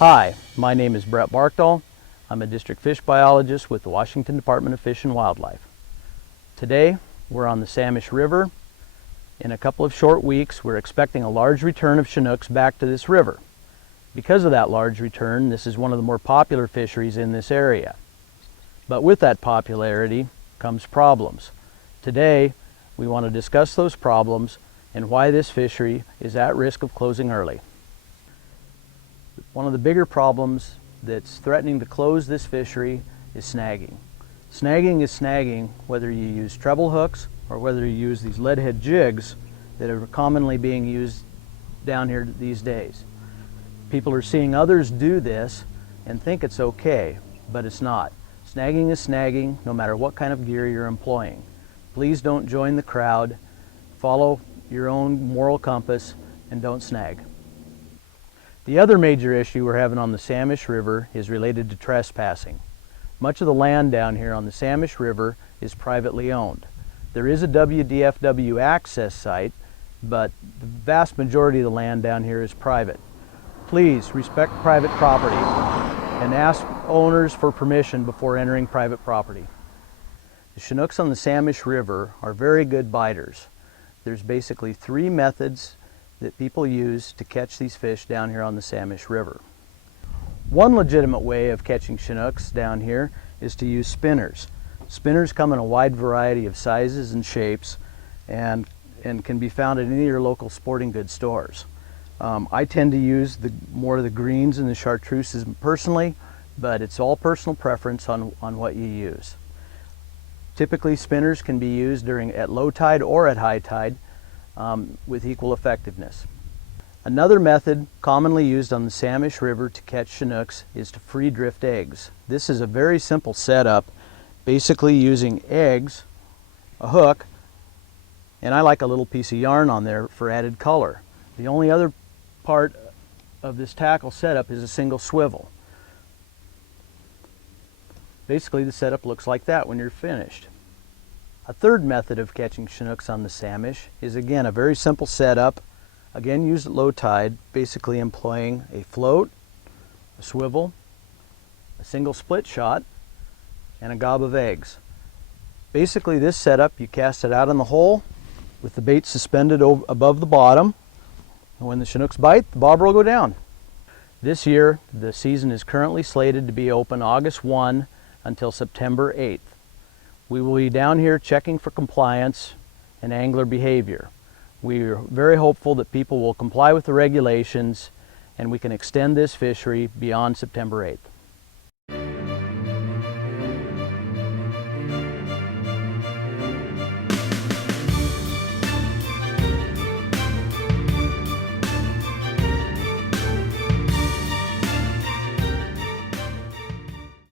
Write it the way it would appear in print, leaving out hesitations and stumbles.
Hi, my name is Brett Barkdull. I'm a district fish biologist with the Washington Department of Fish and Wildlife. Today, we're on the Samish River. In a couple of short weeks, we're expecting a large return of Chinooks back to this river. Because of that large return, this is one of the more popular fisheries in this area. But with that popularity comes problems. Today, we want to discuss those problems and why this fishery is at risk of closing early. One of the bigger problems that's threatening to close this fishery is snagging. Snagging is snagging whether you use treble hooks or whether you use these lead head jigs that are commonly being used down here these days. People are seeing others do this and think it's okay, but it's not. Snagging is snagging no matter what kind of gear you're employing. Please don't join the crowd, follow your own moral compass, and don't snag. The other major issue we're having on the Samish River is related to trespassing. Much of the land down here on the Samish River is privately owned. There is a WDFW access site, but the vast majority of the land down here is private. Please respect private property and ask owners for permission before entering private property. The Chinooks on the Samish River are very good biters. There's basically three methods that people use to catch these fish down here on the Samish River. One legitimate way of catching Chinooks down here is to use spinners. Spinners come in a wide variety of sizes and shapes and can be found at any of your local sporting goods stores. I tend to use more of the greens and the chartreuses personally, but it's all personal preference on what you use. Typically, spinners can be used at low tide or at high tide with equal effectiveness. Another method commonly used on the Samish River to catch Chinooks is to free drift eggs. This is a very simple setup, basically using eggs, a hook, and I like a little piece of yarn on there for added color. The only other part of this tackle setup is a single swivel. Basically, the setup looks like that when you're finished. A third method of catching Chinooks on the Samish is again a very simple setup, again used at low tide, basically employing a float, a swivel, a single split shot, and a gob of eggs. Basically this setup, you cast it out in the hole with the bait suspended above the bottom, and when the Chinooks bite, the bobber will go down. This year, the season is currently slated to be open August 1 until September 8th. We will be down here checking for compliance and angler behavior. We are very hopeful that people will comply with the regulations and we can extend this fishery beyond September 8th.